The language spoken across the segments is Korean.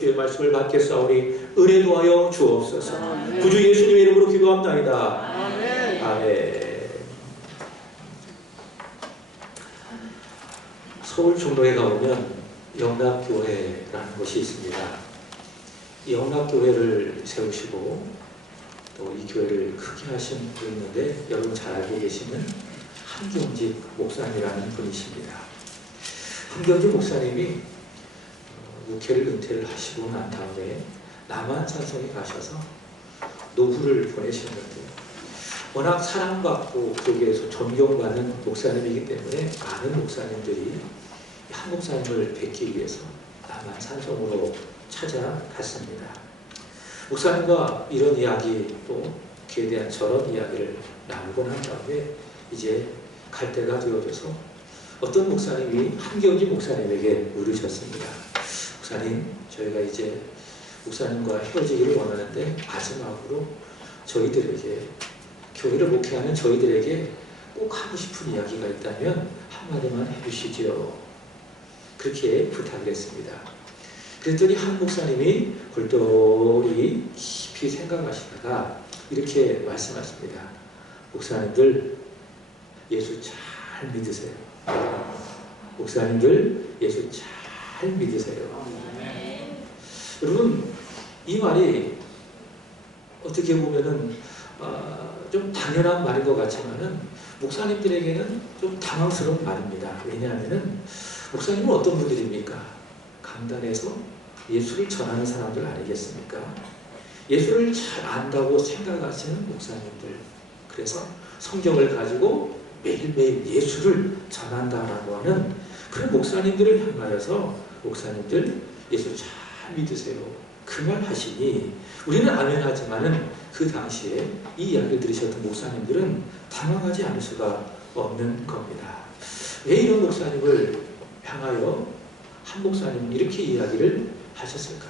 주의 말씀을 받겠사오니 은혜 도하여 주옵소서. 구주 예수님의 이름으로 기도합나이다. 아멘. 아멘. 서울 종로에 가보면 영락교회라는 곳이 있습니다. 이 영락교회를 세우시고 또 이 교회를 크게 하신 분이 있는데 여러분 잘 알고 계시는 한경직 목사님이라는 분이십니다. 한경직 목사님이 목회를 은퇴를 하시고 난 다음에 남한 산성에 가셔서 노후를 보내셨는데 워낙 사랑받고 거기에서 존경받는 목사님이기 때문에 많은 목사님들이 한 목사님을 뵙기 위해서 남한 산성으로 찾아갔습니다. 목사님과 이런 이야기 또 그에 대한 저런 이야기를 나누고 난 다음에 이제 갈 때가 되어져서 어떤 목사님이 한경직 목사님에게 물으셨습니다. 목사님, 저희가 이제 목사님과 헤어지기를 원하는데 마지막으로 저희들에게, 교회를 목회하는 저희들에게 꼭 하고 싶은 이야기가 있다면 한마디만 해주시지요. 그렇게 부탁을 했습니다. 그랬더니 한 목사님이 골똘히 깊이 생각하시다가 이렇게 말씀하십니다. 목사님들 예수 잘 믿으세요. 목사님들 예수 잘 믿으세요. 여러분, 이 말이 어떻게 보면은 좀 당연한 말인 것 같지만은 목사님들에게는 좀 당황스러운 말입니다. 왜냐하면은 목사님은 어떤 분들입니까? 강단에서 예수를 전하는 사람들 아니겠습니까? 예수를 잘 안다고 생각하시는 목사님들, 그래서 성경을 가지고 매일매일 예수를 전한다라고 하는 그런 목사님들을 향하여서 목사님들 예수 잘 믿으세요. 그 말 하시니 우리는 아멘 하지만은 그 당시에 이 이야기를 들으셨던 목사님들은 당황하지 않을 수가 없는 겁니다. 왜 이런 목사님을 향하여 한 목사님은 이렇게 이야기를 하셨을까?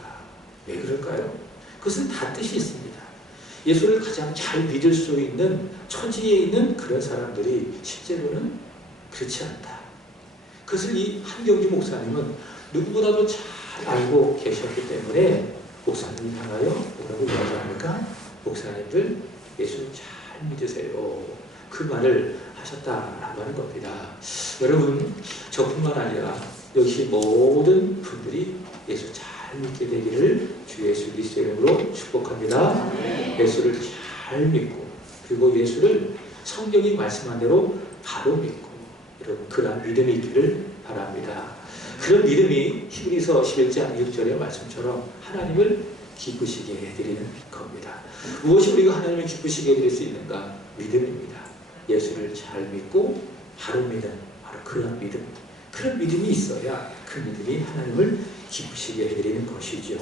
왜 그럴까요? 그것은 다 뜻이 있습니다. 예수를 가장 잘 믿을 수 있는 처지에 있는 그런 사람들이 실제로는 그렇지 않다. 그것을 이 한경직 목사님은 누구보다도 잘 알고 계셨기 때문에 목사님을 향하여 뭐라고 이야기합니까? 목사님들 예수 잘 믿으세요. 그 말을 하셨다라고 하는 겁니다. 여러분, 저뿐만 아니라 여기 모든 분들이 예수 잘 믿게 되기를 주 예수 그리스도의 이름으로 축복합니다. 예수를 잘 믿고 그리고 예수를 성경이 말씀한 대로 바로 믿고 여러분 그런 믿음이 있기를 바랍니다. 그런 믿음이 히브리서 11장 6절의 말씀처럼 하나님을 기쁘시게 해드리는 겁니다. 무엇이 우리가 하나님을 기쁘시게 해드릴 수 있는가? 믿음입니다. 예수를 잘 믿고 바로 믿는 바로 그런 믿음. 그런 믿음이 있어야 그 믿음이 하나님을 기쁘시게 해드리는 것이죠.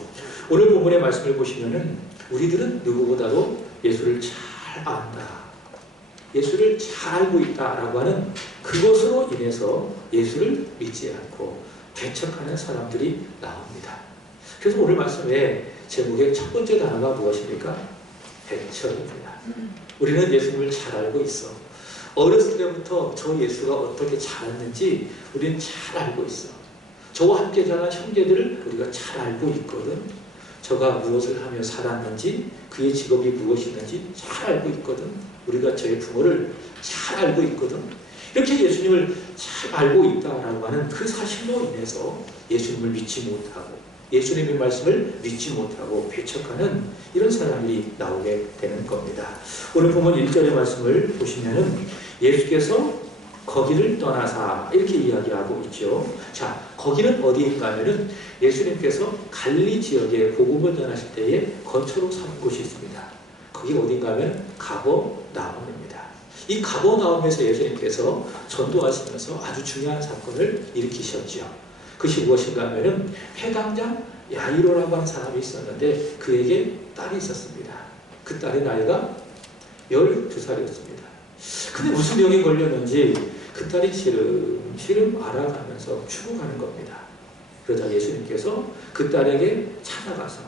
오늘 본문의 말씀을 보시면은 우리들은 누구보다도 예수를 잘 안다. 예수를 잘 알고 있다라고 하는 그것으로 인해서 예수를 믿지 않고 배척하는 사람들이 나옵니다. 그래서 오늘 말씀의 제목의 첫 번째 단어가 무엇입니까? 배척입니다. 우리는 예수님을 잘 알고 있어. 어렸을 때부터 저 예수가 어떻게 자랐는지 우리는 잘 알고 있어. 저와 함께 자란 형제들을 우리가 잘 알고 있거든. 저가 무엇을 하며 살았는지 그의 직업이 무엇이든지 잘 알고 있거든. 우리가 저의 부모를 잘 알고 있거든. 이렇게 예수님을 잘 알고 있다라고 하는 그 사실로 인해서 예수님을 믿지 못하고 예수님의 말씀을 믿지 못하고 배척하는 이런 사람들이 나오게 되는 겁니다. 오늘 보면 1절의 말씀을 보시면은 예수께서 거기를 떠나사 이렇게 이야기하고 있죠. 자, 거기는 어디인가 하면은 예수님께서 갈릴리 지역에 복음을 전하실 때에 거처로 삼은 곳이 있습니다. 거기 어딘가 하면 가버나움입니다. 이 가버나움에서 예수님께서 전도하시면서 아주 중요한 사건을 일으키셨죠. 그것이 무엇인가 하면은 회당장 야이로라고 하는 사람이 있었는데 그에게 딸이 있었습니다. 그 딸의 나이가 12살이었습니다. 근데 무슨 병에 걸렸는지 그 딸이 시름시름 알아가면서 죽어가는 겁니다. 그러자 예수님께서 그 딸에게 찾아가서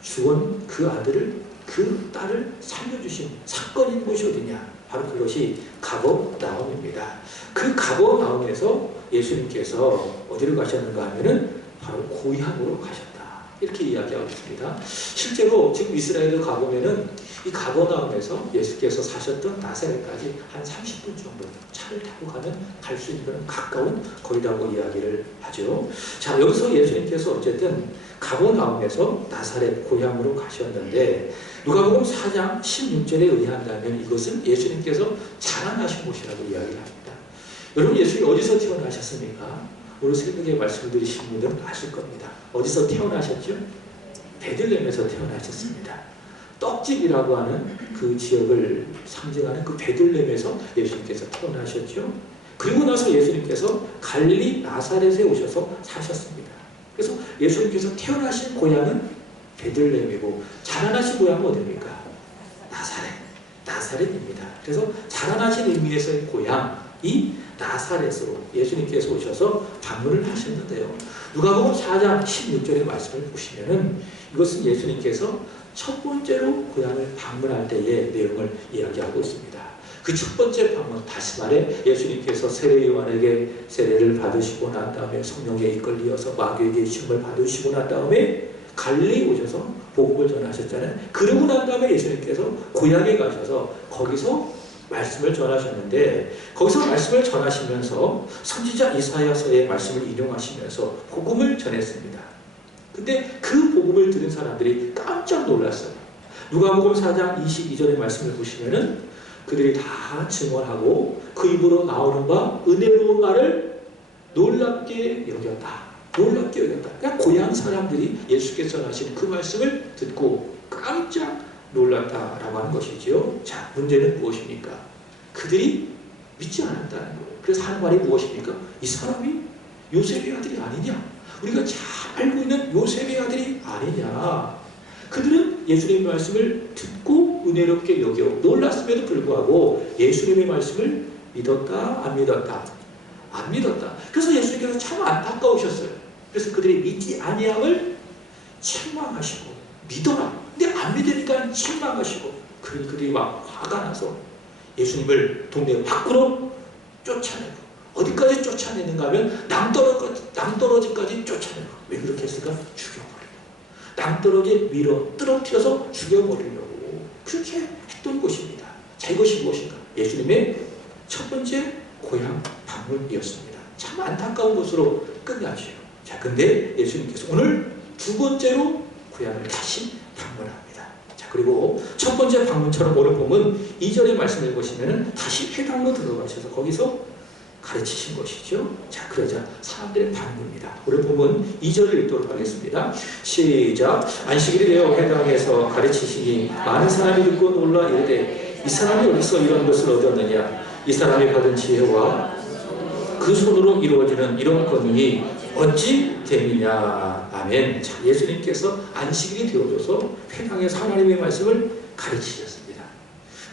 죽은 그 아들을, 그 딸을 살려주신 사건이 무엇이 어디냐? 바로 그것이 가버나움입니다. 그 가버나움에서 예수님께서 어디로 가셨는가 하면은 바로 고향으로 가셨다. 이렇게 이야기하고 있습니다. 실제로 지금 이스라엘을 가보면은 이 가버나움에서 예수께서 사셨던 나사렛까지 한 30분 정도 차를 타고 갈 수 있는 가까운 거리라고 이야기를 하죠. 자, 여기서 예수님께서 어쨌든 가버나움에서 나사렛 고향으로 가셨는데 누가복음 4장 16절에 의한다면 이것은 예수님께서 자라나신 곳이라고 이야기를 합니다. 여러분, 예수님이 어디서 태어나셨습니까? 오늘 새벽에 말씀 드리신 분들은 아실 겁니다. 어디서 태어나셨죠? 베들레헴에서 태어나셨습니다. 떡집이라고 하는 그 지역을 상징하는 그 베들레헴에서 예수님께서 태어나셨죠. 그리고 나서 예수님께서 갈릴리 나사렛에 오셔서 사셨습니다. 그래서 예수님께서 태어나신 고향은 베들레헴이고 자라나신 고향은 어디입니까? 나사렛입니다. 그래서 자라나신 의미에서의 고향이 나사렛으로 예수님께서 오셔서 방문을 하셨는데요. 누가복음 4장 16절의 말씀을 보시면은 이것은 예수님께서 첫 번째로 고향을 방문할 때의 내용을 이야기하고 있습니다. 그 첫 번째 방문, 다시 말해 예수님께서 세례 요한에게 세례를 받으시고 난 다음에 성령에 이끌리어서 마귀에게 이심을 받으시고 난 다음에 갈릴리 오셔서 복음을 전하셨잖아요. 그러고 난 다음에 예수님께서 고향에 가셔서 거기서 말씀을 전하셨는데 거기서 말씀을 전하시면서 선지자 이사야서의 말씀을 인용하시면서 복음을 전했습니다. 근데 그 복음을 들은 사람들이 깜짝 놀랐어요. 누가복음 4장 22절의 말씀을 보시면은 그들이 다 증언하고 그 입으로 나오는 바 은혜로운 말을 놀랍게 여겼다. 놀랍게 여겼다. 그러니까 고향 사람들이 예수께서 하신 그 말씀을 듣고 깜짝 놀랐다라고 하는 것이지요. 자, 문제는 무엇입니까? 그들이 믿지 않았다는 거예요. 그래서 하는 말이 무엇입니까? 이 사람이 요셉의 아들이 아니냐? 우리가 잘 알고 있는 요셉의 아들이 아니냐? 그들은 예수님의 말씀을 듣고 은혜롭게 여겨 놀랐음에도 불구하고 예수님의 말씀을 믿었다? 안 믿었다? 안 믿었다. 그래서 예수님께서 참 안타까우셨어요. 그래서 그들이 믿지 아니함을 책망하시고 믿어라. 근데 안 믿으니까 실망하시고 그러니 그들이 막 화가 나서 예수님을 동네 밖으로 쫓아내고 어디까지 쫓아내는가 하면 낭떠러지까지 쫓아내고 왜 그렇게 했을까? 죽여버리려고. 낭떠러지에 밀어 떨어뜨려서 죽여버리려고 그렇게 했던 것입니다. 자, 이것이 무엇인가? 예수님의 첫 번째 고향 방문이었습니다. 참 안타까운 것으로 끝나죠. 자, 근데 예수님께서 오늘 두 번째로 고향을 다시 방문합니다. 자, 그리고 첫 번째 방문처럼 오늘 보면 2절의 말씀을 보시면 다시 회당으로 들어가셔서 거기서 가르치신 것이죠. 자, 그러자 사람들의 반응입니다. 오늘 보면 2절을 읽도록 하겠습니다. 시작. 안식일이 되어 회당에서 가르치시니 많은 사람이 듣고 놀라 이르되 이 사람이 어디서 이런 것을 얻었느냐? 이 사람이 받은 지혜와 그 손으로 이루어지는 이런 권능이 어찌 됨이냐. 아멘. 자, 예수님께서 안식일이 되어줘서 회당에서 하나님의 말씀을 가르치셨습니다.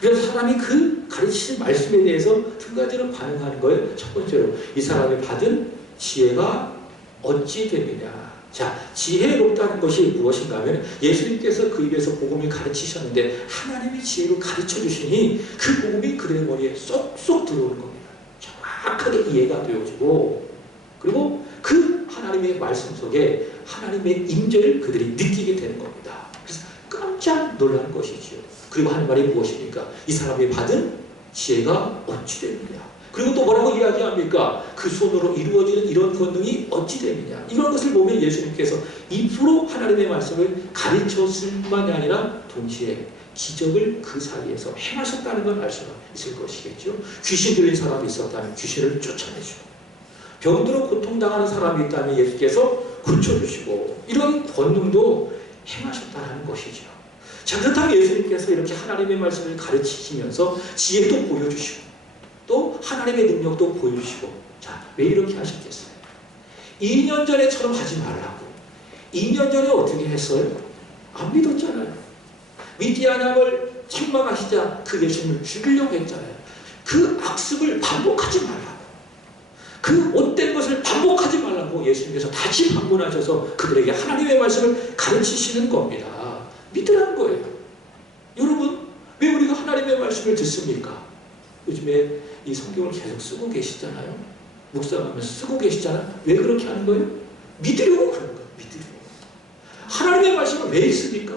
그래서 사람이 그 가르치신 말씀에 대해서 두 가지로 반응하는 거예요. 첫 번째로 이 사람이 받은 지혜가 어찌 됨이냐. 자, 지혜롭다는 것이 무엇인가 하면 예수님께서 그 입에서 복음을 가르치셨는데 하나님이 지혜로 가르쳐 주시니 그 복음이 그들의 머리에 쏙쏙 들어오는 겁니다. 정확하게 이해가 되어지고 그리고 그 하나님의 말씀 속에 하나님의 임재를 그들이 느끼게 되는 겁니다. 그래서 깜짝 놀라는 것이지요. 그리고 하는 말이 무엇입니까? 이 사람이 받은 지혜가 어찌 되느냐. 그리고 또 뭐라고 이야기합니까? 그 손으로 이루어지는 이런 권능이 어찌 되느냐. 이런 것을 보면 예수님께서 입으로 하나님의 말씀을 가르쳤을 뿐만이 아니라 동시에 기적을 그 사이에서 행하셨다는 걸 알 수가 있을 것이겠죠. 귀신 들린 사람이 있었다면 귀신을 쫓아내시고 병들어 고통당하는 사람이 있다면 예수께서 고쳐주시고 이런 권능도 행하셨다는 것이죠. 자, 그렇다면 예수님께서 이렇게 하나님의 말씀을 가르치시면서 지혜도 보여주시고 또 하나님의 능력도 보여주시고 자, 왜 이렇게 하셨겠어요? 2년 전에처럼 하지 말라고. 2년 전에 어떻게 했어요? 안 믿었잖아요. 믿지 않음을 책망하시자 그 예수님을 죽이려고 했잖아요. 그 악습을 반복하지 말라고. 그 못된 것을 반복하지 말라고 예수님께서 다시 방문하셔서 그들에게 하나님의 말씀을 가르치시는 겁니다. 믿으라는 거예요. 여러분, 왜 우리가 하나님의 말씀을 듣습니까? 요즘에 이 성경을 계속 쓰고 계시잖아요. 묵상하면서 쓰고 계시잖아요. 왜 그렇게 하는 거예요? 믿으려고 그러는 거예요. 믿으려고. 하나님의 말씀은 왜 있습니까?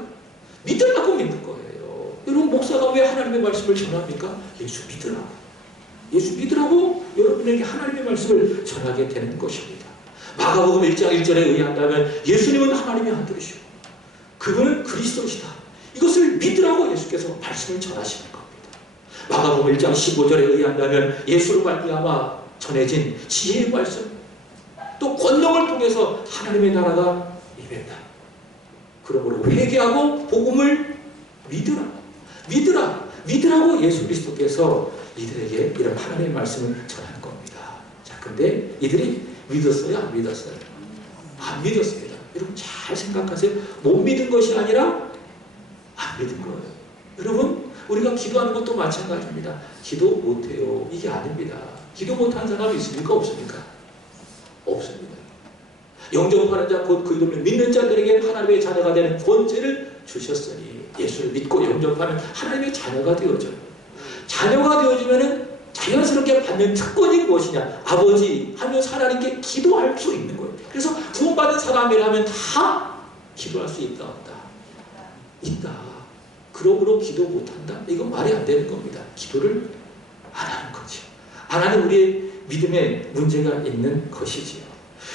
믿으려고 믿는 거예요. 여러분, 목사가 왜 하나님의 말씀을 전합니까? 예수 믿으라고. 예수 믿으라고 여러분에게 하나님의 말씀을 전하게 되는 것입니다. 마가복음 1장 1절에 의한다면 예수님은 하나님의 아들이시고 그분은 그리스도시다. 이것을 믿으라고 예수께서 말씀을 전하시는 겁니다. 마가복음 1장 15절에 의한다면 예수로 말미암아 전해진 지혜의 말씀, 또 권능을 통해서 하나님의 나라가 임했다. 그러므로 회개하고 복음을 믿으라고 예수 그리스도께서 이들에게 이런 하나님의 말씀을 전하는 겁니다. 자, 근데 이들이 믿었어요? 안 믿었어요? 안 믿었습니다. 여러분 잘 생각하세요. 못 믿은 것이 아니라 안 믿은 거예요. 여러분, 우리가 기도하는 것도 마찬가지입니다. 기도 못해요. 이게 아닙니다. 기도 못하는 사람이 있습니까? 없습니까? 없습니다. 영접하는 자 곧 그 이름을 믿는 자들에게 하나님의 자녀가 되는 권세를 주셨으니 예수를 믿고 영접하면 하나님의 자녀가 되어져요. 자녀가 되어지면은 자연스럽게 받는 특권이 무엇이냐? 아버지 하면서 하나님께 기도할 수 있는 거예요. 그래서 구원받은 사람이라면 다 기도할 수 있다, 없다? 있다. 그러므로 기도 못한다? 이건 말이 안 되는 겁니다. 기도를 안 하는 거죠. 안 하는 우리의 믿음에 문제가 있는 것이지요.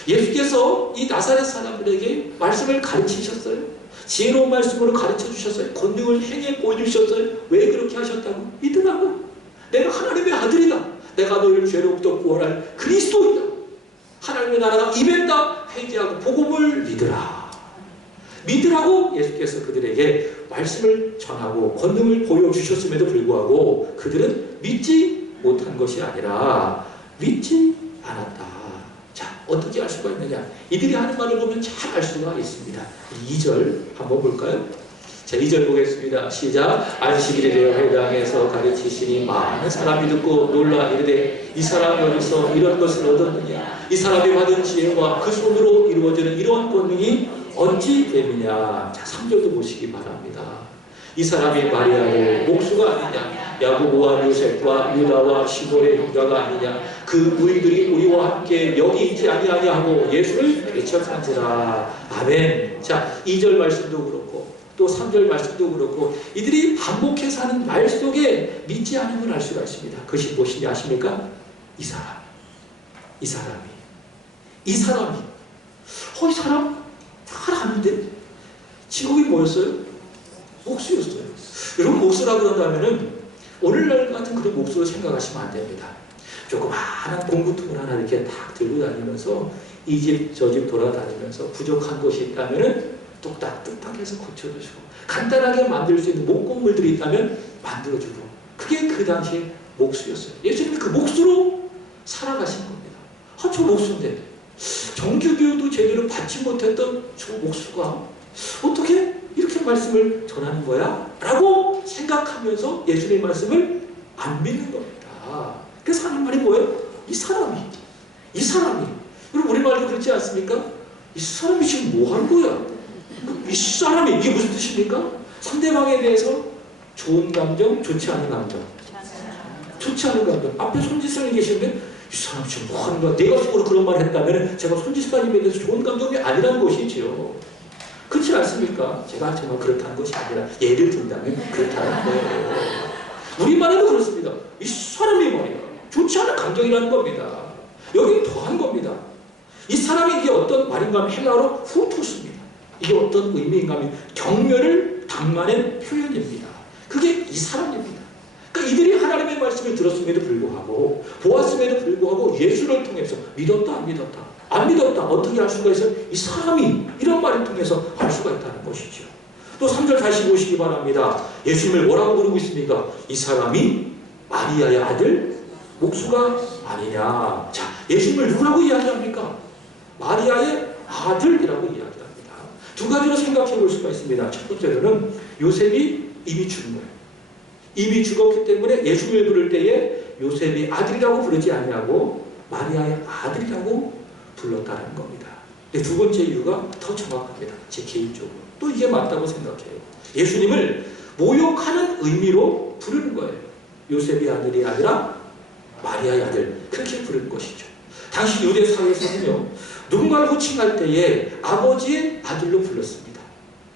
예수께서 이 나사렛 사람들에게 말씀을 가르치셨어요. 지혜로운 말씀으로 가르쳐 주셨어요. 권능을 행해 보여주셨어요. 왜 그렇게 하셨다고? 믿으라고. 내가 하나님의 아들이다. 내가 너희를 죄로부터 구원할 그리스도이다. 하나님의 나라가 임했다. 회개하고 복음을 믿으라고 예수께서 그들에게 말씀을 전하고 권능을 보여주셨음에도 불구하고 그들은 믿지 못한 것이 아니라 믿지 않았다. 자, 어떻게 알 수가 있느냐? 이들이 하는 말을 보면 잘 알 수가 있습니다. 2절 한번 볼까요? 자, 2절 보겠습니다. 시작. 안식일에 회당에서 가르치시니 많은 사람이 듣고 놀라 이르되 이 사람이 어디서 이런 것을 얻었느냐? 이 사람이 받은 지혜와 그 손으로 이루어지는 이러한 권능이 어찌 됨이냐? 자, 3절도 보시기 바랍니다. 이 사람이 마리아의 목수가 아니냐? 야고보와 요셉과 유다와 시몬의 형제가 아니냐? 그 무리들이 우리와 함께 여기 있지 아니하냐 하고 예수를 외쳤는지라. 아멘. 자, 2절 말씀도 그렇고 또 3절 말씀도 그렇고 이들이 반복해서 하는 말 속에 믿지 않은 걸 알 수가 있습니다. 그것이 무엇인지 아십니까? 이 사람이 이 사람 잘 아는데 직업이 뭐였어요? 목수였어요. 여러분, 목수라고 그런다면은 오늘날 같은 그런 목수로 생각하시면 안 됩니다. 조그마한 공구통을 하나 이렇게 딱 들고 다니면서 이 집 저 집 돌아다니면서 부족한 것이 있다면은 뚝딱 해서 고쳐주시고 간단하게 만들 수 있는 목공물들이 있다면 만들어주고 그게 그 당시에 목수였어요. 예수님은 그 목수로 살아가신 겁니다. 아, 저 목수인데 정규교육도 제대로 받지 못했던 저 목수가 어떻게 이렇게 말씀을 전하는 거야? 라고 생각하면서 예수님의 말씀을 안 믿는 겁니다. 그래서 하는 말이 뭐예요? 이 사람이 여러분, 우리말도 그렇지 않습니까? 이 사람이 지금 뭐 하는 거야? 이 사람이 이게 무슨 뜻입니까? 상대방에 대해서 좋은 감정, 좋지 않은 감정. 앞에 손지사님이 계시는데 이 사람 지금 뭐 하는 거야? 내가 속으로 그런 말을 했다면 제가 손지사님에 대해서 좋은 감정이 아니라는 것이지요. 그렇지 않습니까? 제가 정말 그렇다는 것이 아니라 예를 든다면 그렇다는 거예요. 우리말에도 그렇습니다. 이 사람이 말이야. 좋지 않은 감정이라는 겁니다. 여기 더한 겁니다. 이 사람이 이게 어떤 말인가 하면 헬라어로 후토스입니다. 이게 어떤 의미인가 하면 경멸을 담아낸 표현입니다. 그게 이 사람입니다. 그러니까 이들이 하나님의 말씀을 들었음에도 불구하고 보았음에도 불구하고 예수를 통해서 믿었다 안 믿었다 안 믿었다 어떻게 알 수가 있어요? 이 사람이 이런 말을 통해서 알 수가 있다는 것이죠. 또 3절 다시 보시기 바랍니다. 예수님을 뭐라고 부르고 있습니까? 이 사람이 마리아의 아들 목수가 아니냐. 자, 예수님을 누구라고 이야기합니까? 마리아의 아들이라고 이야기합니다. 두 가지로 생각해 볼 수가 있습니다. 첫 번째로는 요셉이 이미 죽은 거예요. 이미 죽었기 때문에 예수님을 부를 때에 요셉이 아들이라고 부르지 아니하고 마리아의 아들이라고 불렀다는 겁니다. 근데 두 번째 이유가 더 정확합니다. 제 개인적으로. 또 이게 맞다고 생각해요. 예수님을 모욕하는 의미로 부르는 거예요. 요셉의 아들이 아니라 마리아의 아들. 그렇게 부르는 것이죠. 당시 유대 사회에서는요. 누군가를 호칭할 때에 아버지의 아들로 불렀습니다.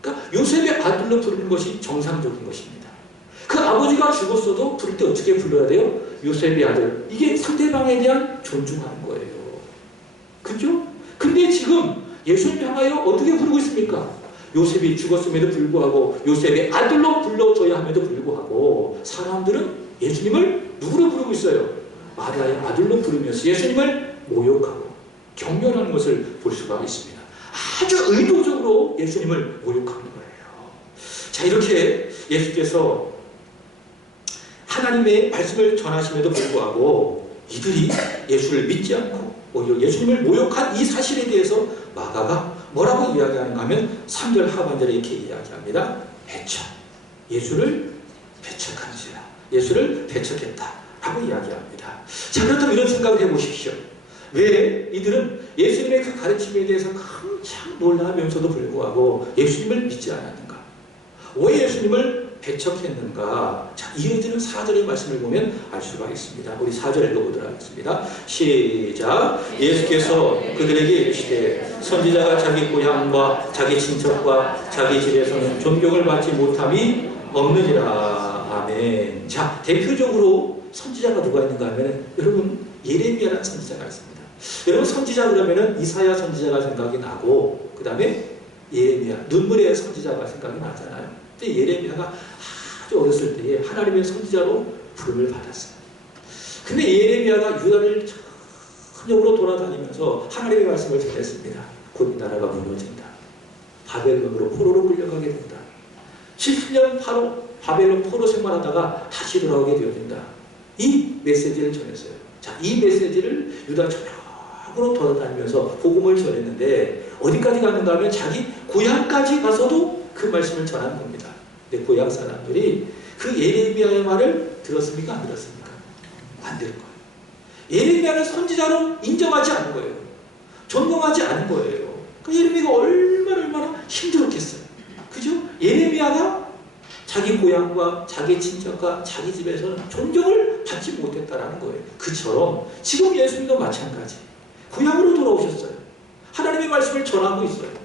그러니까 요셉의 아들로 부르는 것이 정상적인 것입니다. 그 아버지가 죽었어도 부를 때 어떻게 불러야 돼요? 요셉의 아들. 이게 상대방에 대한 존중하는 거예요. 그죠? 근데 지금 예수님 향하여 어떻게 부르고 있습니까? 요셉이 죽었음에도 불구하고 요셉의 아들로 불러줘야 함에도 불구하고 사람들은 예수님을 누구로 부르고 있어요? 마리아의 아들로 부르면서 예수님을 모욕하고 경멸하는 것을 볼 수가 있습니다. 아주 의도적으로 예수님을 모욕하는 거예요. 자, 이렇게 예수께서 하나님의 말씀을 전하심에도 불구하고 이들이 예수를 믿지 않고 오히려 예수님을 모욕한 이 사실에 대해서 마가가 뭐라고 이야기하는가 하면 3절 하반절에 이렇게 이야기합니다. 배척. 예수를 배척한 죄라. 예수를 배척했다라고 이야기합니다. 자, 그렇다면 이런 생각을 해보십시오. 왜 이들은 예수님의 그 가르침에 대해서 참 놀라면서도 불구하고 예수님을 믿지 않았는가? 왜 예수님을 배척했는가? 자, 이어지는 4절의 말씀을 보면 알 수가 있습니다. 우리 4절 읽어보도록 하겠습니다. 시작. 예수께서 그들에게 이르시되 선지자가 자기 고향과 자기 친척과 자기 집에서는 존경을 받지 못함이 없느니라. 아멘. 자, 대표적으로 선지자가 누가 있는가 하면 여러분 예레미야라는 선지자가 있습니다. 여러분 선지자 그러면은 이사야 선지자가 생각이 나고 그 다음에 예레미야 눈물의 선지자가 생각이 나잖아요. 근데 예레미야가 아주 어렸을 때에 하나님의 선지자로 부름을 받았어요. 근데 예레미야가 유다를 전역으로 돌아다니면서 하나님의 말씀을 전했습니다. 곧 나라가 무너진다. 바벨론으로 포로로 끌려가게 된다. 70년 바벨론 포로 생활하다가 다시 돌아오게 되어진다. 이 메시지를 전했어요. 자, 이 메시지를 유다 전역으로 돌아다니면서 복음을 전했는데 어디까지 갔는가 하면 자기 고향까지 가서도 그 말씀을 전한 겁니다. 근데 고향 사람들이 그 예레미야의 말을 들었습니까? 안 들었습니까? 안 들은 거예요. 예레미야를 선지자로 인정하지 않은 거예요. 존경하지 않은 거예요. 그 예레미야가 얼마나 힘들었겠어요. 그죠? 예레미야가 자기 고향과 자기 친척과 자기 집에서는 존경을 받지 못했다라는 거예요. 그처럼 지금 예수님도 마찬가지. 고향으로 돌아오셨어요. 하나님의 말씀을 전하고 있어요.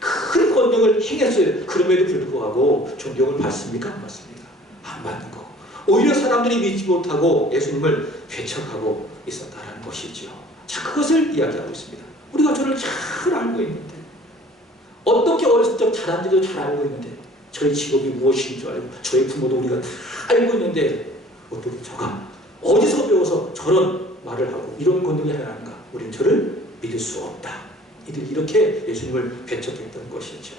큰 권능을 행했어요. 그럼에도 불구하고 존경을 받습니까? 안 받습니까? 안 받는 거. 오히려 사람들이 믿지 못하고 예수님을 배척하고 있었다는 것이죠. 자, 그것을 이야기하고 있습니다. 우리가 저를 잘 알고 있는데 어떻게 어렸을 때 잘한지도 잘 알고 있는데 저의 직업이 무엇인 줄 알고 저의 부모도 우리가 다 알고 있는데 어떻게 저가 어디서 배워서 저런 말을 하고 이런 권능이 하나인가? 우리는 저를 믿을 수 없다. 이들이 이렇게 예수님을 배척했던 것이죠.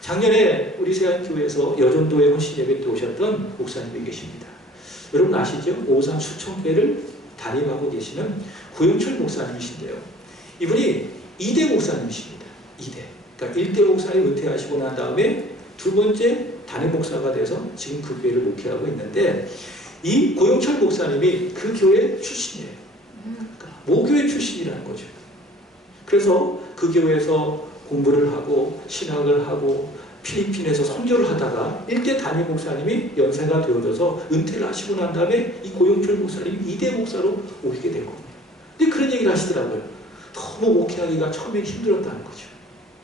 작년에 우리 세안교회에서 여전도에 혼신 예배 때 오셨던 목사님이 계십니다. 여러분 아시죠? 오산 수천교회를 담임하고 계시는 구영철 목사님이신데요. 이분이 2대 목사님이십니다. 2대. 그러니까 1대 목사님 은퇴하시고 난 다음에 두 번째 담임 목사가 돼서 지금 그 교회를 목회하고 있는데 이 고영철 목사님이 그 교회 출신이에요. 그러니까 모교회 출신이라는 거죠. 그래서 그 교회에서 공부를 하고 신학을 하고 필리핀에서 선교를 하다가 1대 담임 목사님이 연세가 되어져서 은퇴를 하시고 난 다음에 이 고영철 목사님이 2대 목사로 오시게 된 겁니다. 근데 그런 얘기를 하시더라고요. 너무 목회하기가 처음에 힘들었다는 거죠.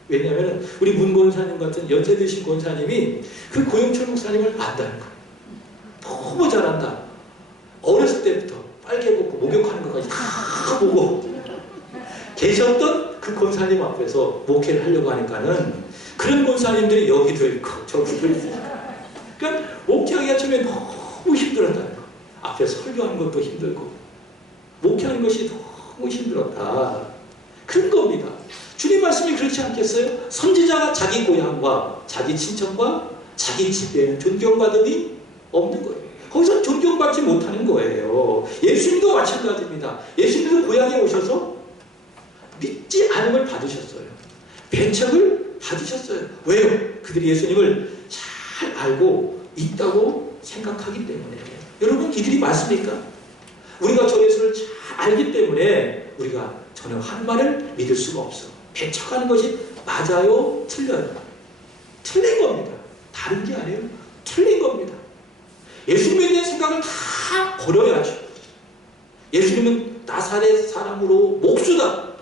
왜냐하면 우리 문 권사님 같은 연세 드신 권사님이 그 고영철 목사님을 안다는 거예요. 너무 잘한다. 어렸을 때부터 빨개 벗고 목욕하는 것까지 다 보고 계셨던 그 권사님 앞에서 목회를 하려고 하니까는 그런 권사님들이 여기도 있고 저기도 있고 그러니까 목회하기가 처음에 너무 힘들었다는 거. 앞에 설교하는 것도 힘들고 목회하는 것이 너무 힘들었다. 그런 겁니다. 주님 말씀이 그렇지 않겠어요? 선지자가 자기 고향과 자기 친척과 자기 집에는 존경받음이 없는 거예요. 거기서 존경받지 못하는 거예요. 예수님도 마찬가지입니다. 예수님도 고향에 오셔서 믿지 않음을 받으셨어요. 배척을 받으셨어요. 왜요? 그들이 예수님을 잘 알고 있다고 생각하기 때문에. 여러분 이들이 맞습니까? 우리가 저 예수를 잘 알기 때문에 우리가 전혀 한 말을 믿을 수가 없어. 배척하는 것이 맞아요? 틀려요? 틀린 겁니다. 다른 게 아니에요. 틀린 겁니다. 예수님에 대한 생각을 다 버려야죠. 예수님은 나사렛 사람으로 목수다.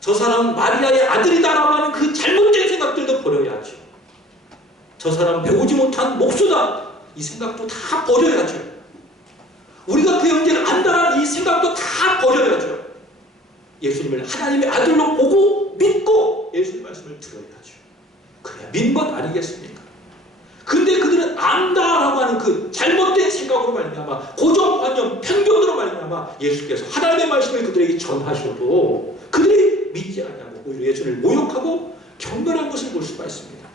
저 사람은 마리아의 아들이다라고 하는 그 잘못된 생각들도 버려야죠. 저 사람 배우지 못한 목수다. 이 생각도 다 버려야죠. 우리가 그 형제를 안다는 이 생각도 다 버려야죠. 예수님을 하나님의 아들로 보고 믿고 예수님 말씀을 들어야죠. 그래야 믿는 것 아니겠습니까? 근데 그들은 안다라고 하는 그 잘못된 생각으로 말미암아 고정관념, 편견으로 말미암아 예수께서 하나님의 말씀을 그들에게 전하셔도 그들이 믿지 않냐고 오히려 예수를 모욕하고 경멸한 것을 볼 수가 있습니다.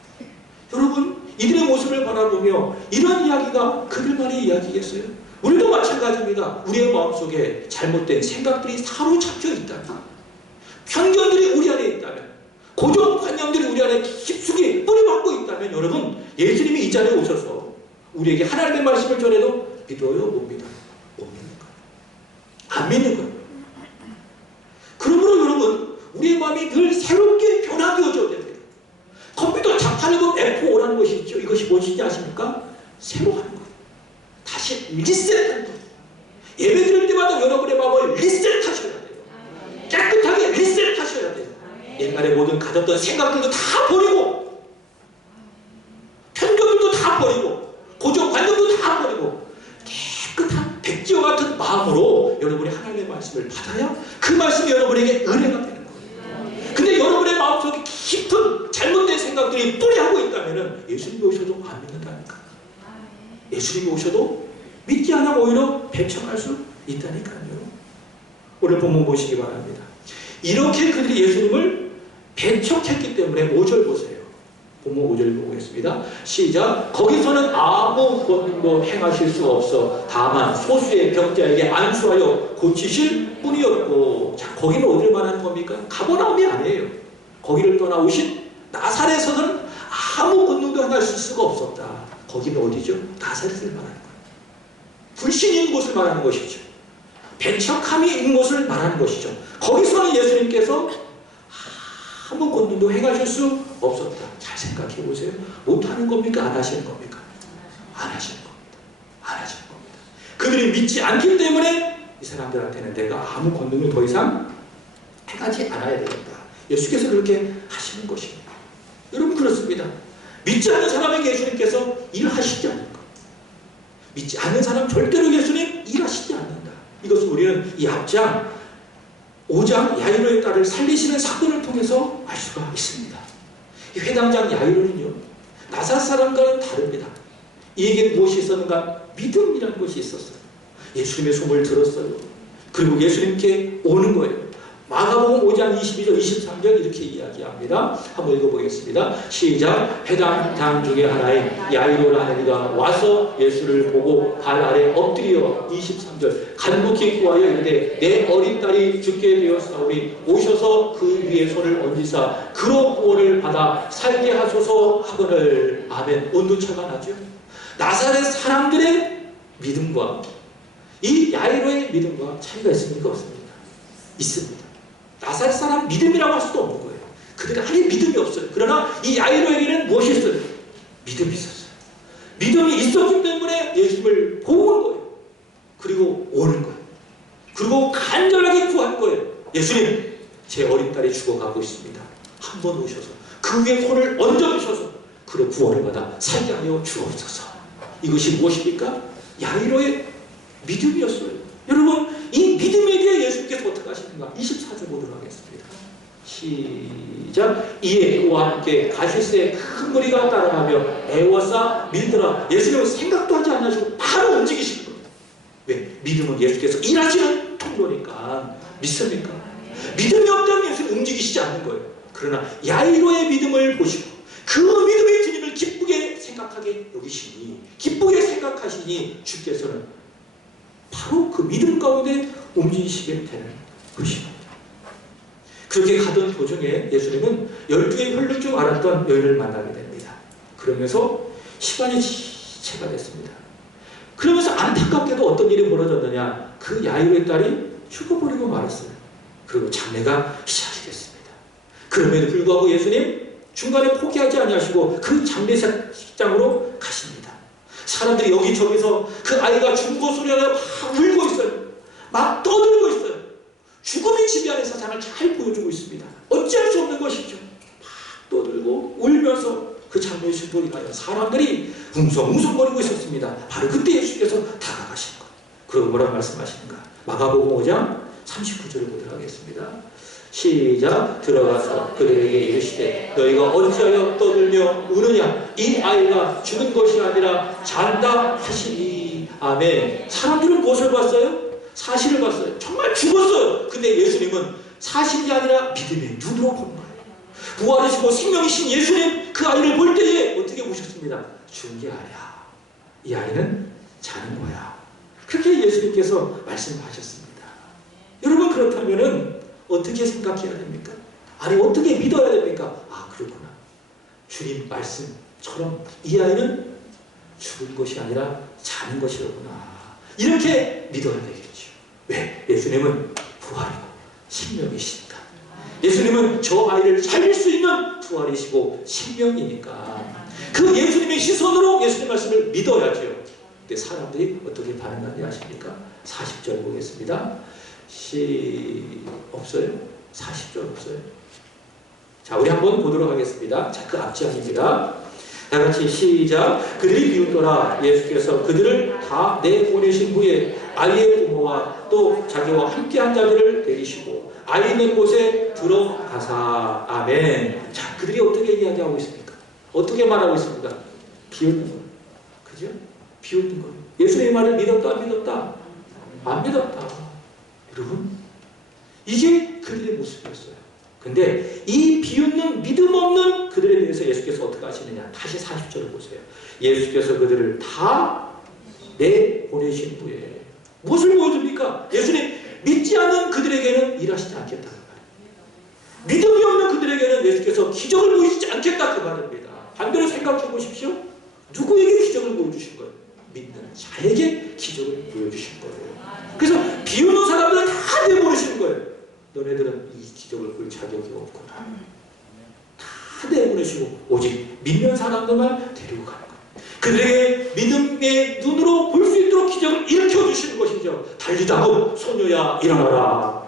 여러분, 이들의 모습을 바라보며 이런 이야기가 그들만의 이야기겠어요? 우리도 마찬가지입니다. 우리의 마음속에 잘못된 생각들이 사로잡혀 있다면, 편견들이 우리 안에 있다면, 고정관념들이 우리 안에 깊숙이 뿌리박고 있다면 여러분, 예수님이 이 자리에 오셔서 우리에게 하나님의 말씀을 전해도 믿어요? 못 믿어요? 못 믿는 거예요. 안 믿는 거예요. 그러므로 여러분, 우리의 마음이 늘 새롭게 변화되어져야 돼요. 컴퓨터 자판이고 F5라는 것이 있죠. 이것이 무엇인지 아십니까? 새로 하는 거예요. 다시 리셋하는 거예요. 예배 드릴 때마다 여러분의 마음을 리셋하셔야 돼요. 깨끗하게 리셋하셔야 돼요. 옛날에 모든 가졌던 생각들도 다 버리고, 편견들도 다 버리고, 고정관념도 다 버리고, 깨끗한 백지와 같은 마음으로 여러분이 하나님의 말씀을 받아야 그 말씀이 여러분에게 은혜가 되는 거예요. 근데 여러분의 마음속에 깊은 잘못된 생각들이 뿌리하고 있다면 예수님이 오셔도 안 믿는다니까. 예수님이 오셔도 믿지 않아 오히려 배척할 수 있다니까요. 오늘 본문 보시기 바랍니다. 이렇게 그들이 예수님을 배척했기 때문에 5절 보세요. 본문 5절 보겠습니다. 시작. 거기서는 아무 권능도 행하실 수 없어 다만 소수의 병자에게 안수하여 고치실 뿐이었고. 자, 거기는 어딜 말하는 겁니까? 가버나움이 아니에요. 거기를 떠나오신 나사렛에서는 아무 권능도 행하실 수가 없었다. 거기는 어디죠? 나사렛을 말하는 거예요. 불신이 있는 곳을 말하는 것이죠. 배척함이 있는 곳을 말하는 것이죠. 거기서는 예수님께서 아무 권능도 행하실 수 없었다. 잘 생각해 보세요. 못하는 겁니까? 안 하시는 겁니까? 안 하시는 겁니다. 안 하시는 겁니다. 그들이 믿지 않기 때문에 이 사람들한테는 내가 아무 권능을 더 이상 행하지 않아야 되겠다. 예수께서 그렇게 하시는 것입니다. 여러분, 그렇습니다. 믿지 않는 사람에게 예수님께서 일하시지 않는 것. 믿지 않는 사람 절대로 예수님 일하시지 않는다. 이것을 우리는 이 앞장 5장 야이로의 딸을 살리시는 사건을 통해서 알 수가 있습니다. 이 회당장 야이로는요, 나사렛 사람과는 다릅니다. 이에게 무엇이 있었는가? 믿음이라는 것이 있었어요. 예수님의 소문을 들었어요. 그리고 예수님께 오는 거예요. 마가복음 5장 22절 23절 이렇게 이야기합니다. 한번 읽어보겠습니다. 시작. 회당장 중에 하나인 야이로라는 이가 와서 예수를 보고 발 아래 엎드려 23절 간곡히 구하여 이르되 내 어린 딸이 죽게 되었사오니 오셔서 그 위에 손을 얹으사 그로 구원을 받아 살게 하소서 하거늘. 아멘. 온도차가 나죠. 나사렛 사람들의 믿음과 이 야이로의 믿음과 차이가 있습니까? 없습니까? 있습니다. 나사렛 사람 믿음이라고 할 수도 없는 거예요. 그들은 아예 믿음이 없어요. 그러나 이 야이로에게는 무엇이 있어요? 믿음이 있었어요. 믿음이 있었기 때문에 예수님을 보고 온 거예요. 그리고 오는 거예요. 그리고 간절하게 구한 거예요. 예수님, 제 어린 딸이 죽어가고 있습니다. 한번 오셔서 그 위에 손을 얹어주셔서 그로 구원을 받아 살게 하여 주옵소서. 이것이 무엇입니까? 야이로의 믿음이었어요. 여러분, 이 믿음에게 예수님께서 어떻게 하시는가? 24절 보도록 하겠습니다. 시작. 이에 그와 함께 가시스의 큰 무리가 따라가며 애워싸 밀더라. 예수님은 생각도 하지 않으시고 바로 움직이시는 거예요. 왜? 믿음은 예수께서 일하시는 통로니까. 믿습니까? 믿음이 없다면 예수는 움직이시지 않는 거예요. 그러나 야이로의 믿음을 보시고 그 믿음의 주님을 기쁘게 생각하게 여기시니, 기쁘게 생각하시니 주께서는 바로 그 믿음 가운데 움직이시게 되는 것입니다. 그렇게 가던 도중에 예수님은 12의 혈육 중 알았던 여인을 만나게 됩니다. 그러면서 시간이 지체가 됐습니다. 그러면서 안타깝게도 어떤 일이 벌어졌느냐? 그 야이로의 딸이 죽어버리고 말았어요. 그리고 장례가 시작이 됐습니다. 그럼에도 불구하고 예수님 중간에 포기하지 아니하시고 그 장례식장으로 가십니다. 사람들이 여기저기서 그 아이가 죽고 소리하다가 막 울고 있어요. 막 떠들고 있어요. 죽음이 지배하는 사상을 잘 보여주고 있습니다. 어찌할 수 없는 것이죠. 막 떠들고 울면서 그 장로의 수도에 가요. 사람들이 웅성웅성거리고 있었습니다. 바로 그때 예수께서 다가가신 거예요. 그리고 뭐라고 말씀하시는가? 마가복음 5장 39절을 보도록 하겠습니다. 시작. 들어가서 그들에게 이르시되 너희가 어찌하여 떠들며 우느냐? 이 아이가 죽은 것이 아니라 잔다 하시니. 아멘. 사람들은 무엇을 봤어요? 사실을 봤어요. 정말 죽었어요. 근데 예수님은 사실이 아니라 믿음의 눈으로 본 거예요. 부활이시고 생명이신 예수님, 그 아이를 볼 때에 어떻게 보셨습니다? 죽은 게 아니야. 이 아이는 자는 거야. 그렇게 예수님께서 말씀하셨습니다. 여러분, 그렇다면은 어떻게 생각해야 됩니까? 아니, 어떻게 믿어야 됩니까? 아, 그렇구나. 주님 말씀처럼 이 아이는 죽은 것이 아니라 자는 것이로구나. 이렇게 믿어야 되겠죠. 왜? 예수님은 부활이고 생명이시니까. 예수님은 저 아이를 살릴 수 있는 부활이시고 생명이니까 그 예수님의 시선으로 예수님 말씀을 믿어야죠. 근데 사람들이 어떻게 반응하는지 아십니까? 40절 보겠습니다. 없어요? 40절 없어요? 자, 우리 한번 보도록 하겠습니다. 자, 그 앞장입니다. 다 같이 시작. 그들이 비웃더라. 예수께서 그들을 다 내보내신 후에 아이의 부모와 또 자기와 함께한 자들을 데리시고 아이 있는 곳에 들어가사. 아멘. 자, 그들이 어떻게 이야기하고 있습니까? 어떻게 말하고 있습니까? 비웃는 거예요. 그죠? 비웃는 거예요. 예수님의 말을 믿었다, 안 믿었다? 안 믿었다. 여러분, 이게 그들의 모습이었어요. 근데 이 비웃는 믿음 없는 그들에 대해서 예수께서 어떻게 하시느냐? 다시 40절을 보세요. 예수께서 그들을 다 내보내신 후에 무엇을 보여줍니까? 예수님 믿지 않는 그들에게는 일하시지 않겠다 그 말입니다. 믿음이 없는 그들에게는 예수께서 기적을 보이시지 않겠다 그 말입니다. 반대로 생각해 보십시오. 누구에게 기적을 보여주신 거예요? 믿는 자에게 기적을 보여주신 거예요. 그래서 비웃는 사람들은 다 내보내시는 거예요. 너네들은 이 기적을 볼 자격이 없구나. 다 내보내시고 오직 믿는 사람들만 데리고 가는 거예요. 그들에게 믿음의 눈으로 볼 수 있도록 기적을 일으켜 주시는 것이죠. 달리다가 소녀야 일어나라.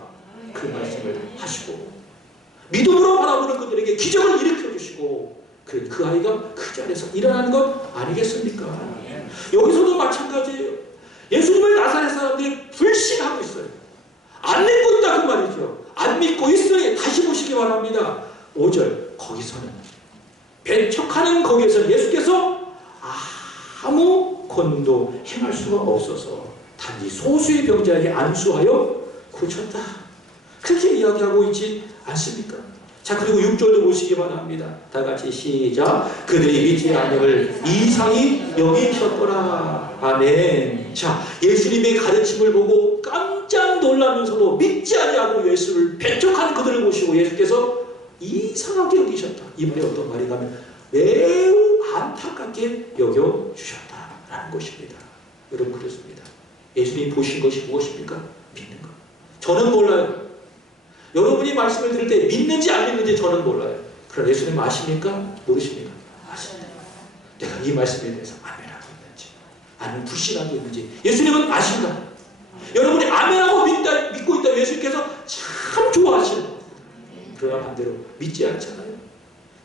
그 말씀을 하시고 믿음으로 바라보는 그들에게 기적을 일으켜 주시고 그 아이가 그 자리에서 일어나는 것 아니겠습니까? 여기서도 마찬가지예요. 예수님을 나사렛 사람들이 불신하고 있어요. 안 믿고 있다 그 말이죠. 안 믿고 있으니 다시 보시기 바랍니다. 5절 거기서는 배척하는 거기에서 예수께서 아무 권도 행할 수가 없어서 단지 소수의 병자에게 안수하여 고쳤다. 그렇게 이야기하고 있지 않습니까? 자, 그리고 6절도 보시기 바랍니다. 다 같이 시작. 그들이 믿지 않음을 이상히 여기셨더라. 아멘. 자, 예수님의 가르침을 보고 깜짝 놀라면서도 믿지 아니하고 예수를 배척하는 그들을 보시고 예수께서 이상하게 여기셨다. 이 말이 어떤 말인가 하면 매우 안타깝게 여겨주셨다라는 것입니다. 여러분, 그렇습니다. 예수님이 보신 것이 무엇입니까? 믿는 것. 저는 몰라요. 여러분이 말씀을 들을 때 믿는지 안 믿는지 저는 몰라요. 그러나 예수님 아십니까? 모르십니까? 아십니다. 내가 이 말씀에 대해서 아멘하고 있는지 아니면 불신하고 있는지 예수님은 아신다. 여러분이 아멘하고 믿고 있다 예수님께서 참 좋아하시는 겁니다. 그러나 반대로 믿지 않잖아요.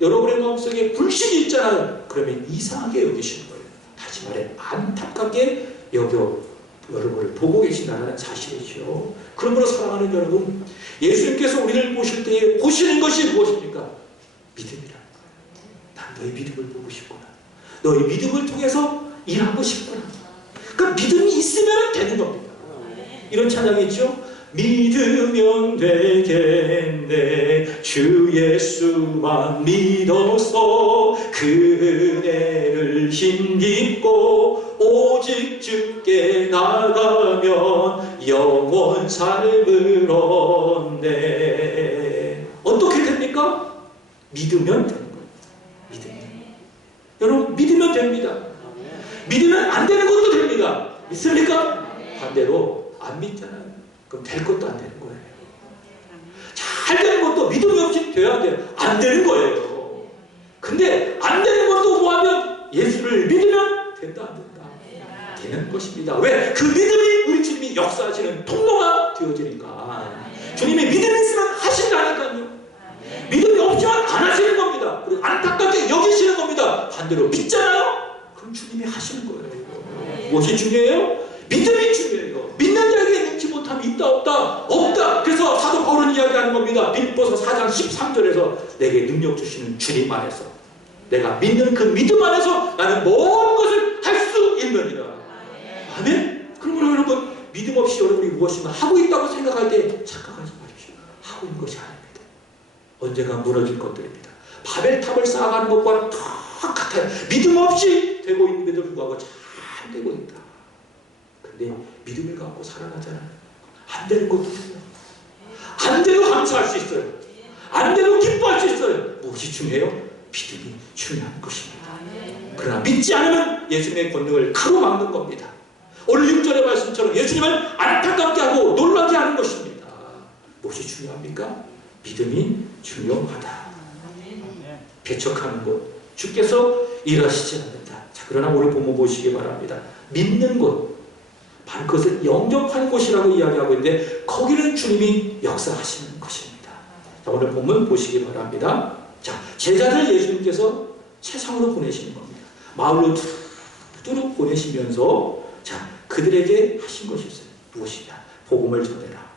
여러분의 마음속에 불신이 있잖아요. 그러면 이상하게 여기시는 거예요. 다시 말해 안타깝게 여러분을 보고 계신다는 사실이죠. 그러므로 사랑하는 여러분, 예수님께서 우리를 보실 때에 보시는 것이 무엇입니까? 믿음이라는 거예요. 난 너희 믿음을 보고 싶구나. 너희 믿음을 통해서 일하고 싶구나. 그러니까 믿음이 있으면 되는 겁니다. 이런 찬양이 있죠. 믿으면 되겠네. 주 예수만 믿어서 그 은혜를 힘입고 오직 주께 나가면 영원 삶을 얻네. 어떻게 됩니까? 믿으면 되는 거예요. 믿으면. 여러분, 믿으면 됩니다. 믿으면 안 되는 것도 됩니다. 믿습니까? 반대로 안 믿잖아요. 그럼 될 것도 안 되는 거예요. 잘 되는 것도 믿음이 없이 돼야 돼요. 안 되는 거예요. 근데 안 되는 것도 뭐하면 예수를 믿으면 된다 안 된다? 되는 것입니다. 왜? 그 믿음이 우리 주님이 역사하시는 통로가 되어지니까. 주님의 믿음이 있으면 하신다니까요. 믿음이 없지만 안 하시는 겁니다. 그리고 안타깝게 여기시는 겁니다. 반대로 믿잖아요? 그럼 주님이 하시는 거예요. 무엇이 중요해요? 믿음이 중요해요. 믿는 자에게 능치 못함이 있다 없다? 없다. 그래서 사도 바울은 이야기하는 겁니다. 빌립보서 4장 13절에서 내게 능력 주시는 주님 안에서, 내가 믿는 그 믿음 안에서 나는 모든 것을 할 수 있느니라. 아멘? 그러므로 여러분, 믿음 없이 여러분이 무엇인가 하고 있다고 생각할 때 착각하지 마십시오. 하고 있는 것이 아닙니다. 언젠가 무너질 것들입니다. 바벨탑을 쌓아가는 것과 똑같아요. 믿음 없이 되고 있는데도 불구하고 잘 되고 있다. 근데 믿음을 갖고 살아가잖아요. 안 되는 것도 있어요. 안 돼도 감사할 수 있어요. 안 돼도 기뻐할 수 있어요. 무엇이 중요해요? 믿음이 중요한 것입니다. 그러나 믿지 않으면 예수님의 권능을 가로막는 겁니다. 오늘 6절의 말씀처럼 예수님을 안타깝게 하고 놀라게 하는 것입니다. 무엇이 중요합니까? 믿음이 중요하다. 배척하는 것, 주께서 일하시지 않는다. 자, 그러나 오늘 본문 보시기 바랍니다. 믿는 것, 바로 그것을 영접하는 곳이라고 이야기하고 있는데 거기는 주님이 역사하시는 것입니다. 자, 오늘 본문 보시기 바랍니다. 자, 제자들 예수님께서 세상으로 보내시는 겁니다. 마을로 두루 보내시면서 자, 그들에게 하신 것이 있어요. 무엇이냐? 복음을 전해라.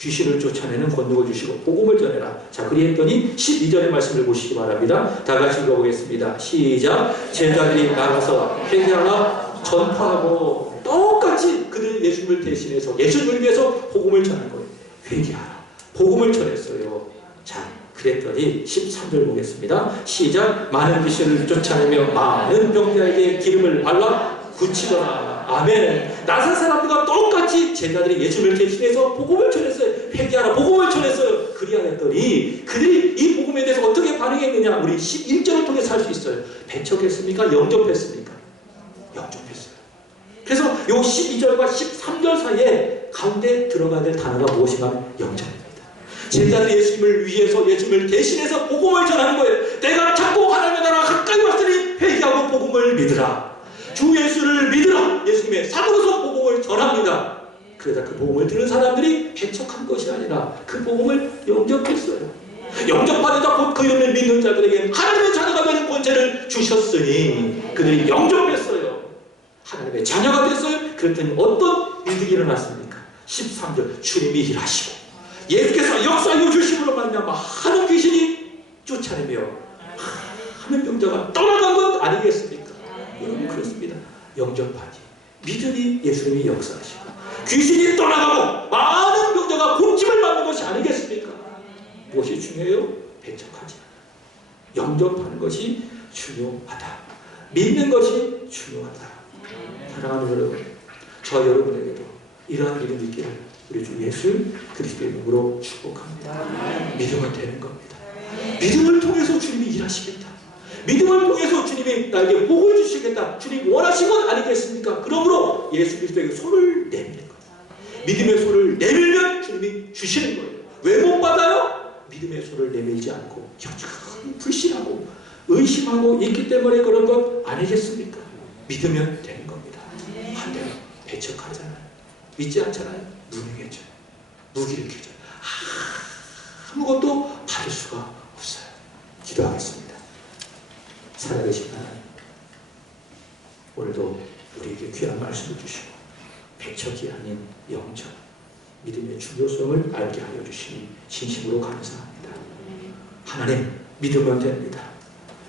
귀신을 쫓아내는 권능을 주시고 복음을 전해라. 자, 그리했더니 12절의 말씀을 보시기 바랍니다. 다 같이 읽어보겠습니다. 시작. 제자들이 나가서 회개하라 전파하고, 똑같이 그들 예수님을 대신해서 예수님을 위해서 복음을 전한 거예요. 회개하라. 복음을 전했어요. 자, 그랬더니 13절 보겠습니다. 시작. 많은 귀신을 쫓아내며 많은 병자에게 기름을 발라 굳히더라. 아멘. 나사 사람들과 똑같이 제자들이 예수님을 대신해서 복음을 전했어요. 회개하라 복음을 전했어요. 그리하였더니 그들이 이 복음에 대해서 어떻게 반응했느냐, 우리 11절을 통해서 알 수 있어요. 배척했습니까? 영접했습니까? 영접했어요. 그래서 요 12절과 13절 사이에 가운데 들어가야 될 단어가 무엇인가 하면 영접입니다. 제자들이 예수님을 위해서 예수님을 대신해서 복음을 전하는 거예요. 내가 자꾸 하나님의 나라가 가까이 왔으니 회개하고 복음을 믿으라. 주 예수를 믿으라. 예수님의 사도로서 복음을 전합니다. 그러다 그 복음을 들은 사람들이 배척한 것이 아니라 그 복음을 영접했어요. 영접받으자 곧 그 이름을 믿는 자들에게 하나님의 자녀가 되는 권세를 주셨으니 그들이 영접했어요. 하나님의 자녀가 됐어요. 그랬더니 어떤 일들이 일어났습니까? 13절. 주님이 일하시고 예수께서 역사하여 주심으로 말미암아 많은 귀신이 쫓아내며 많은 병자가 떠나간 것 아니겠습니까? 여러분, 그렇습니다. 영접하지. 믿음이 예수님이 역사하시고 귀신이 떠나가고 많은 병자가 고침을 받는 것이 아니겠습니까? 무엇이 중요해요? 배척하지 않아. 영접하는 것이 중요하다. 믿는 것이 중요하다. 사랑하는 여러분, 저와 여러분에게도 이러한 믿음이 있기를 우리 주 예수 그리스도의 이름으로 축복합니다. 믿으면 되는 겁니다. 믿음을 통해서 주님이 일하시겠다. 믿음을 통해서 주님이 나에게 복을 주시겠다. 주님 원하신 것 아니겠습니까? 그러므로 예수 그리스도에게 손을 내미는 거예요. 믿음의 손을 내밀면 주님이 주시는 거예요. 왜 못 받아요? 믿음의 손을 내밀지 않고 여전히 불신하고 의심하고 있기 때문에 그런 것 아니겠습니까? 믿으면 되는 겁니다. 반대로 배척하잖아요. 믿지 않잖아요. 무능해져요. 무기력해져요. 아무것도 받을 수가 없어요. 기도하겠습니다. 살아계신 하나님, 오늘도 우리에게 귀한 말씀을 주시고 배척이 아닌 영접, 믿음의 중요성을 알게 하여 주시니 진심으로 감사합니다. 하나님, 믿으면 됩니다.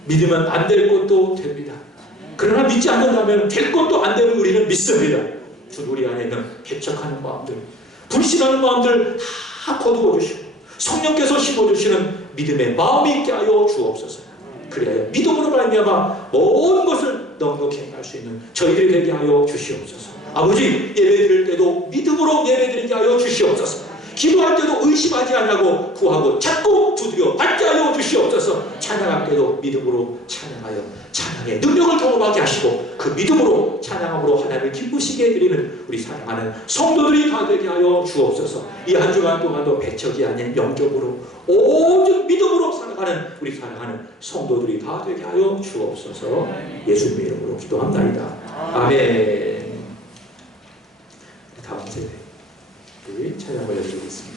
믿으면 안 될 것도 됩니다. 그러나 믿지 않는다면 될 것도 안 되는 우리는 믿습니다. 주 우리 안에 있는 배척하는 마음들, 불신하는 마음들 다 거두어 주시고 성령께서 심어주시는 믿음의 마음이 있게 하여 주옵소서. 그래야 믿음으로 말미암아 모든 것을 넉넉히 행할 수 있는 저희들이 되게 하여 주시옵소서. 아버지, 예배드릴 때도 믿음으로 예배드리게 하여 주시옵소서. 기도할 때도 의심하지 않고 구하고 찾고 두드려 받게 하여 주시옵소서. 찬양할 때도 믿음으로 찬양하여 찬양의 능력을 경험하게 하시고 그 믿음으로 찬양함으로 하나님을 기쁘시게 해드리는 우리 사랑하는 성도들이 다 되게 하여 주옵소서. 이 한 주간 동안도 배척이 아닌 영접으로 오직 믿음으로 살아가는 우리 사랑하는 성도들이 다 되게 하여 주옵소서. 예수님의 이름으로 기도합나이다. 아멘. 다음 세대 우리 찬양 올려드리겠습니다.